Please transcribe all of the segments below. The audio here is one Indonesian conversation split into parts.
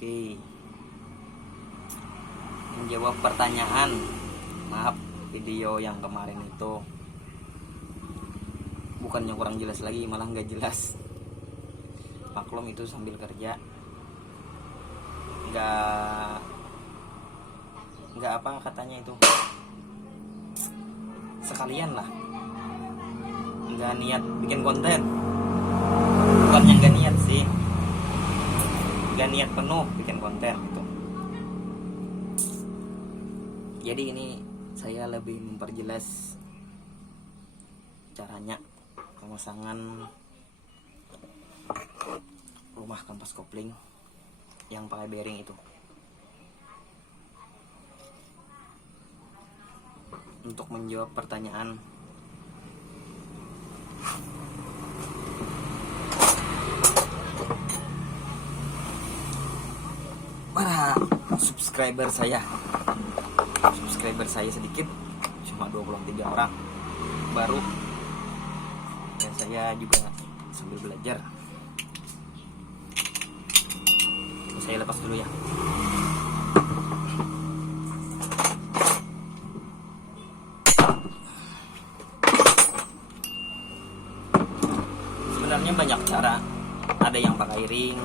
Oke, menjawab pertanyaan. Maaf, video yang kemarin itu bukannya kurang jelas lagi, malah nggak jelas. Maklum itu sambil kerja, nggak apa katanya itu, sekalian lah, nggak niat bikin konten. Bukannya nggak niat sih, nggak niat penuh bikin konten gitu. Jadi ini saya lebih memperjelas caranya pemasangan rumah kampas kopling yang pakai bearing itu. Untuk menjawab pertanyaan para subscriber saya sedikit, cuma 23 orang baru, dan saya juga sambil belajar. Saya lepas dulu ya. Sebenarnya banyak cara, ada yang pakai ring,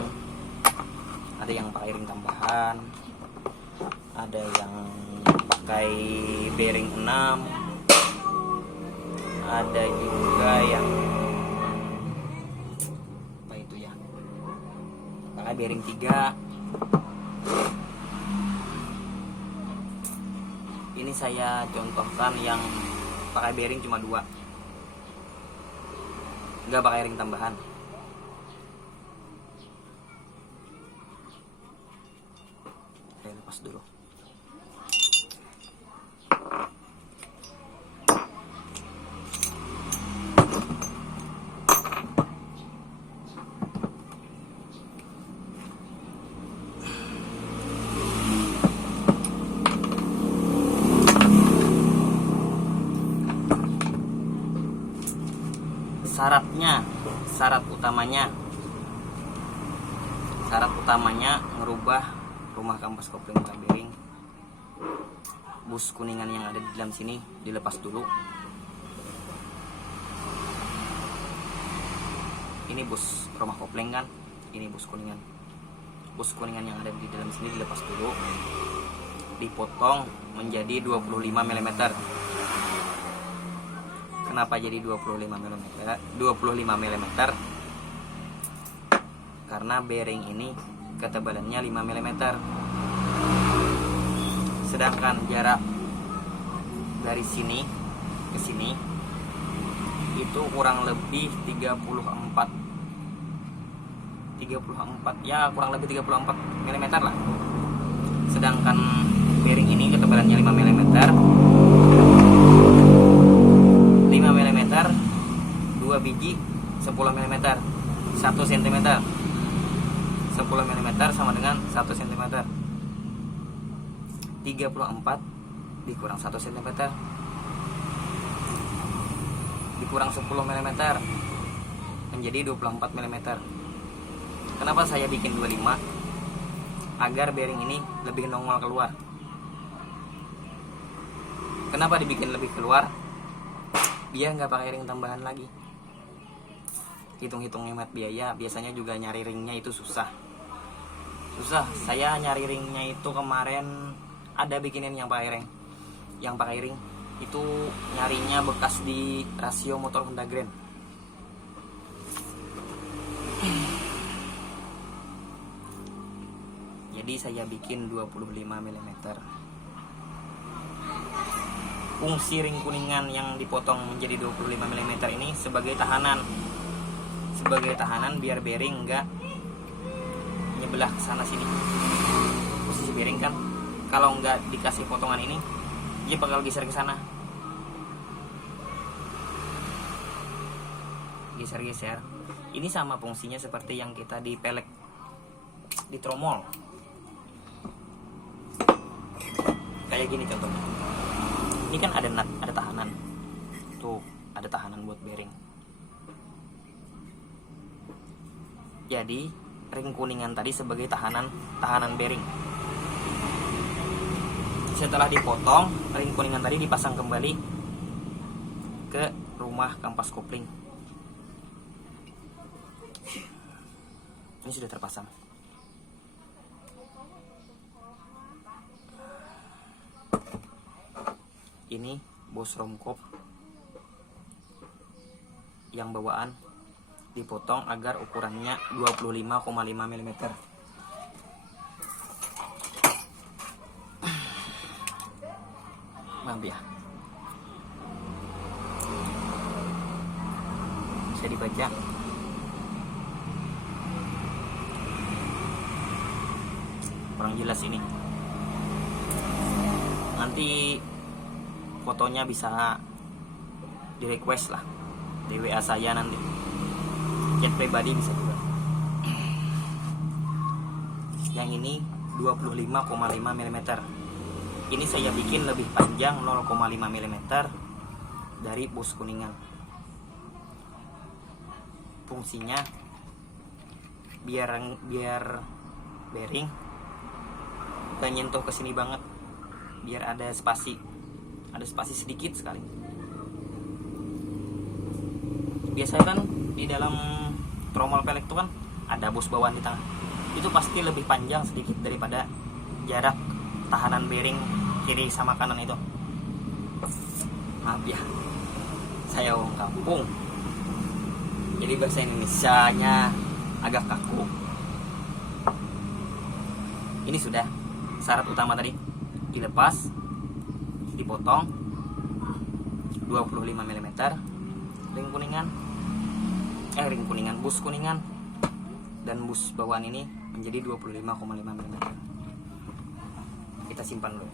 ada yang pakai ring tambahan, ada yang pakai bearing 6, ada juga yang apa itu ya, pakai bearing 3. Ini saya contohkan yang pakai bearing cuma 2, nggak pakai ring tambahan. Saya lepas dulu. Syarat utamanya ngerubah rumah kampas kopling pakai bearing. Bus kuningan yang ada di dalam sini dilepas dulu. Ini bus rumah kopling kan, ini bus kuningan. Bus kuningan yang ada di dalam sini dilepas dulu, dipotong menjadi 25 mm. Kenapa jadi 25 mm? Karena bearing ini ketebalannya 5 mm. Sedangkan jarak dari sini ke sini itu kurang lebih 34 ya, kurang lebih 34 mm lah. Sedangkan bearing ini ketebalannya 5 mm. 2 biji 10 mm, 1 cm. 10 mm sama dengan 1 cm. 34 dikurang 1 cm dikurang 10 mm menjadi 24 mm. Kenapa saya bikin 25? Agar bearing ini lebih nongol keluar. Kenapa dibikin lebih keluar? Biar nggak pakai ring tambahan lagi. Hitung-hitung hemat biaya. Biasanya juga nyari ringnya itu susah. Saya nyari ringnya itu kemarin ada bikinin yang pakai ring. Yang pakai ring itu nyarinya bekas di rasio motor Honda Grand. Jadi saya bikin 25 mm. Fungsi ring kuningan yang dipotong menjadi 25 mm ini sebagai tahanan biar bearing enggak nyebelah ke sana sini. Posisi bearing kan kalau enggak dikasih potongan ini, dia bakal geser ke sana. Geser-geser. Ini sama fungsinya seperti yang kita di pelek di tromol. Kayak gini contohnya. Ini kan ada tahanan. Tuh, ada tahanan buat bearing. Jadi ring kuningan tadi sebagai tahanan bearing. Setelah dipotong, ring kuningan tadi dipasang kembali ke rumah kampas kopling. Ini sudah terpasang. Ini bos romkop yang bawaan dipotong agar ukurannya 25,5 mm. Maaf ya, bisa dibaca. Kurang jelas ini. Nanti fotonya bisa di request lah di WA saya nanti. Chat pribadi bisa juga. Yang ini 25,5 mm. Ini saya bikin lebih panjang 0,5 mm dari bus kuningan. Fungsinya biar bearing gak nyentuh ke sini banget, biar ada spasi sedikit sekali. Biasanya kan di dalam tromol pelek itu kan ada bus bawaan di tengah, itu pasti lebih panjang sedikit daripada jarak tahanan bearing kiri sama kanan itu. Maaf ya, saya orang kampung, jadi bahasa Indonesianya agak kaku. Ini sudah syarat utama tadi, dilepas, dipotong 25 mm bus kuningan dan bus bawaan ini menjadi 25,5 mm. Kita simpan dulu.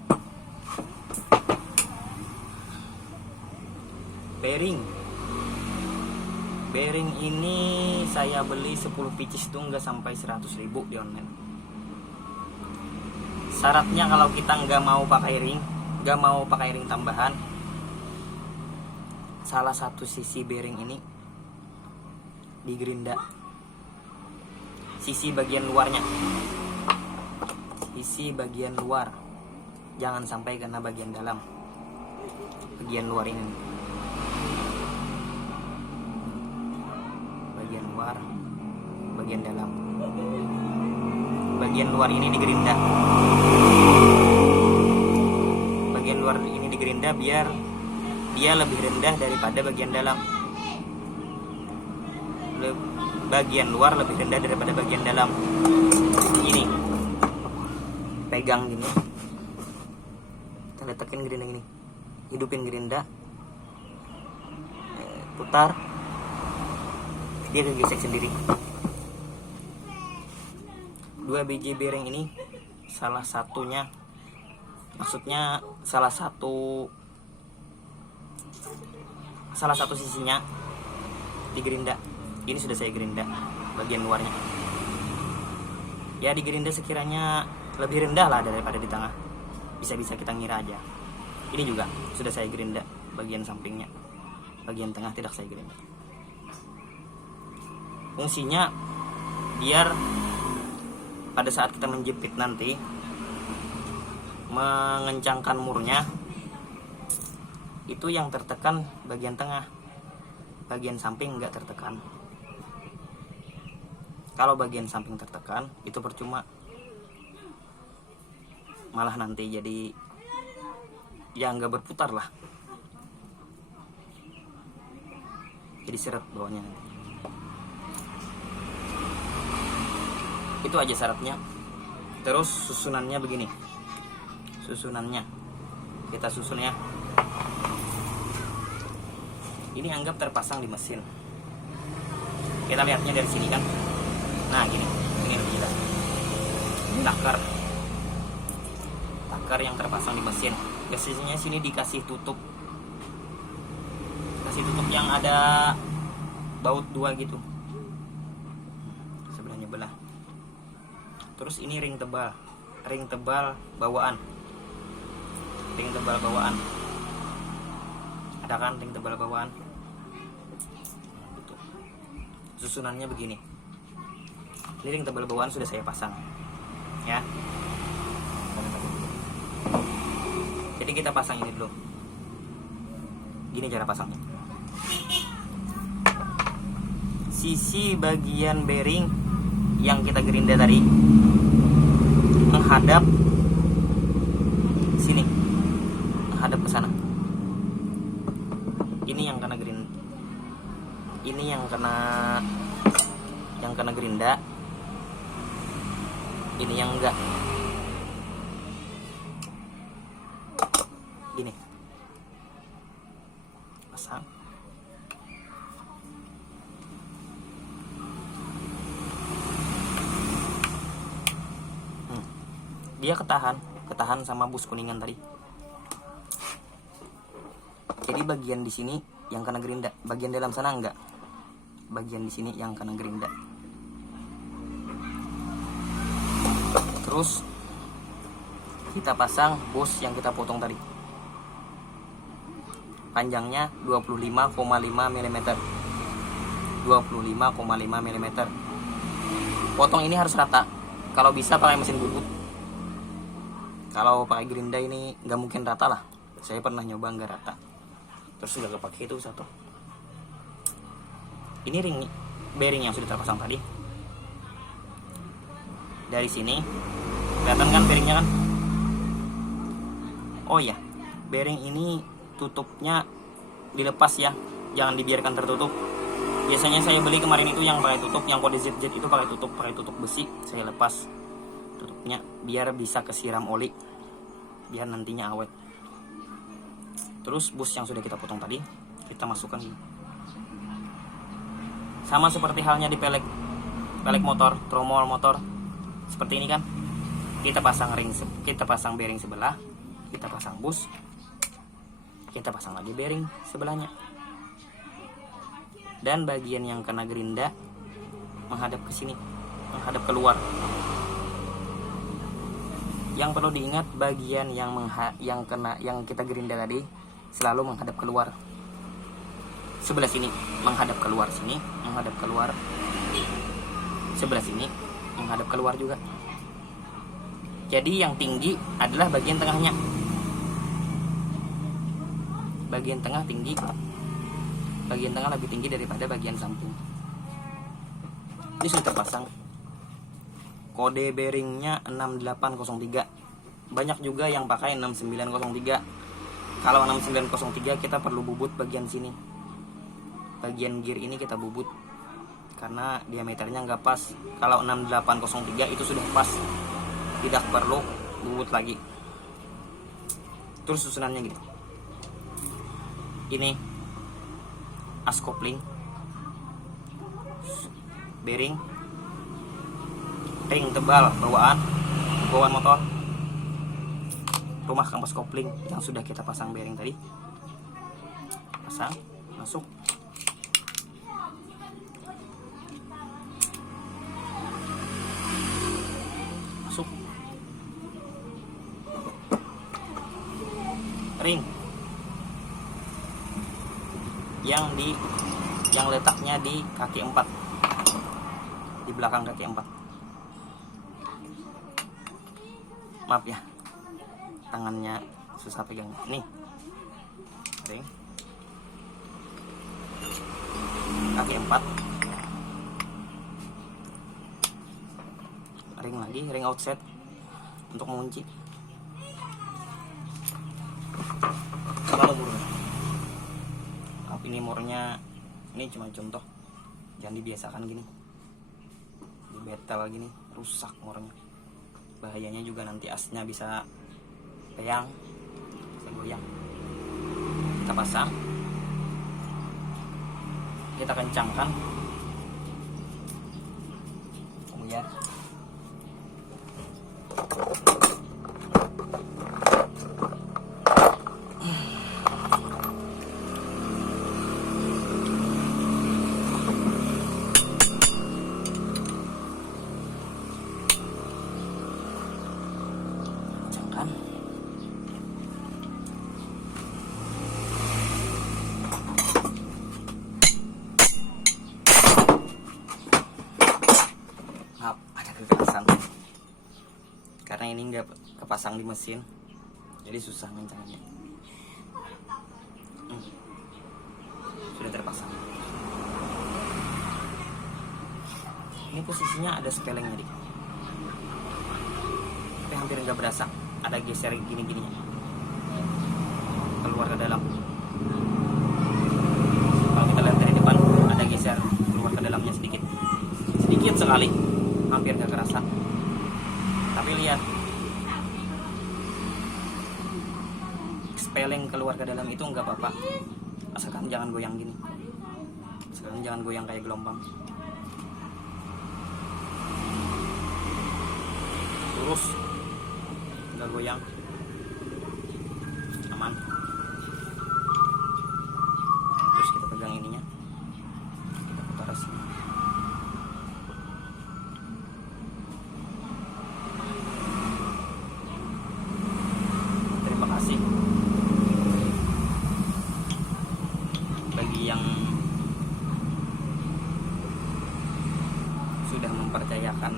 Bearing ini saya beli 10 pieces tuh nggak sampai 100.000 di online. Syaratnya kalau kita nggak mau pakai ring tambahan, salah satu sisi bearing ini digerinda, sisi bagian luarnya, jangan sampai kena bagian dalam, bagian luar ini, bagian dalam, bagian luar ini digerinda. Bagian luar ini digerinda biar dia lebih rendah daripada bagian dalam. Bagian luar lebih rendah daripada bagian dalam. Ini pegang gini, kita letakin gerinda gini, hidupin gerinda, putar, dia kegesek sendiri. 2 biji bearing ini salah satu sisinya digerinda. Ini sudah saya gerinda bagian luarnya. Ya digerinda sekiranya lebih rendah lah daripada di tengah. Bisa-bisa kita ngira aja. Ini juga sudah saya gerinda bagian sampingnya. Bagian tengah tidak saya gerinda. Fungsinya biar pada saat kita menjepit nanti mengencangkan murnya, itu yang tertekan bagian tengah, bagian samping nggak tertekan. Kalau bagian samping tertekan itu percuma, malah nanti jadi ya nggak berputar lah, jadi seret bawahnya nanti. Itu aja syaratnya. Terus susunannya begini, kita susun ya. Ini anggap terpasang di mesin, kita lihatnya dari sini kan. Nah gini lebih jelas. Ini takar yang terpasang di mesin. Biasanya sini dikasih tutup yang ada baut 2 gitu, sebelahnya belah. Terus ini ring tebal bawaan. Ada kan ring tebal bawaan. Susunannya begini. Ini ring tebal bawaan sudah saya pasang ya. Jadi kita pasang ini dulu. Gini cara pasangnya. Sisi bagian bearing yang kita gerinda tadi menghadap sini, menghadap ke sana. Ini yang kena gerinda. Ini yang kena gerinda. Ini yang enggak. Gini. Pasang. Dia ketahan sama bus kuningan tadi. Jadi bagian di sini yang kena gerinda, bagian dalam sana enggak. Bagian di sini yang kena gerinda. Terus kita pasang bus yang kita potong tadi. Panjangnya 25,5 mm. 25,5 mm. Potong ini harus rata. Kalau bisa pakai mesin bubut. Kalau pakai gerinda ini nggak mungkin rata lah. Saya pernah nyoba nggak rata. Terus sudah kepake itu satu. Ini ring bearing yang sudah terpasang tadi. Dari sini kelihatan kan bearingnya kan? Oh iya, bearing ini tutupnya dilepas ya, jangan dibiarkan tertutup. Biasanya saya beli kemarin itu yang pakai tutup, yang kode ZZ itu pakai tutup besi. Saya lepas tutupnya biar bisa kesiram oli, biar nantinya awet. Terus bus yang sudah kita potong tadi kita masukkan gini. Sama seperti halnya di pelek motor, tromol motor. Seperti ini kan. Kita pasang bearing sebelah, kita pasang bus, kita pasang lagi bearing sebelahnya. Dan bagian yang kena gerinda menghadap ke sini, menghadap keluar. Yang perlu diingat, bagian yang kita gerinda tadi selalu menghadap keluar. Sebelah sini menghadap keluar, sini menghadap keluar. Sebelah sini menghadap keluar juga. Jadi yang tinggi adalah bagian tengahnya. Bagian tengah tinggi. Bagian tengah lebih tinggi daripada bagian samping. Ini sudah terpasang. Kode bearingnya 6803. Banyak juga yang pakai 6903. Kalau 6903 kita perlu bubut bagian sini. Bagian gear ini kita bubut karena diameternya nggak pas. Kalau 6803 itu sudah pas, tidak perlu bubut lagi. Terus susunannya gitu. Ini as kopling, bearing, ring tebal bawaan motor, rumah kampas kopling yang sudah kita pasang bearing tadi. Pasang, masuk. Masuk. Ring yang letaknya di kaki 4, di belakang kaki 4. Maaf ya, tangannya susah pegang. Nih ring kaki 4, ring lagi, ring outset untuk mengunci. Kalau ini murnya, ini cuma contoh, jangan dibiasakan gini, di betel gini rusak murnya. Bahayanya juga nanti asnya bisa peyang, bisa goyang. Kita pasang, kita kencangkan, kemudian maaf, karena ini nggak kepasang di mesin, jadi susah ngencanginnya. Sudah terpasang. Ini posisinya ada spelengnya dik, tapi hampir nggak berasa ada geser gini-gininya keluar ke dalam. Kalau kita lihat dari depan ada geser keluar ke dalamnya sedikit sekali, hampir nggak kerasa. Tapi lihat spelling keluar ke dalam itu nggak apa-apa, asalkan jangan goyang gini, asalkan jangan goyang kayak gelombang. Lurus, nggak goyang, aman. Terus kita pegang ininya, kita putar sini. Terima kasih bagi yang sudah mempercayakan,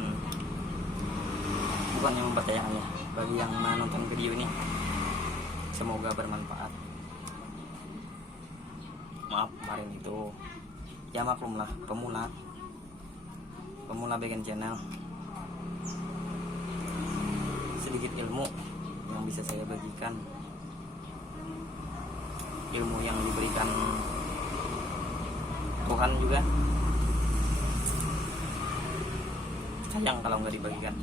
bukan yang mempercayakannya, bagi yang menonton video ini, semoga bermanfaat. Maaf kemarin itu, ya maklumlah, pemula bikin channel, sedikit ilmu yang bisa saya bagikan, ilmu yang diberikan Tuhan juga, sayang kalau nggak dibagikan.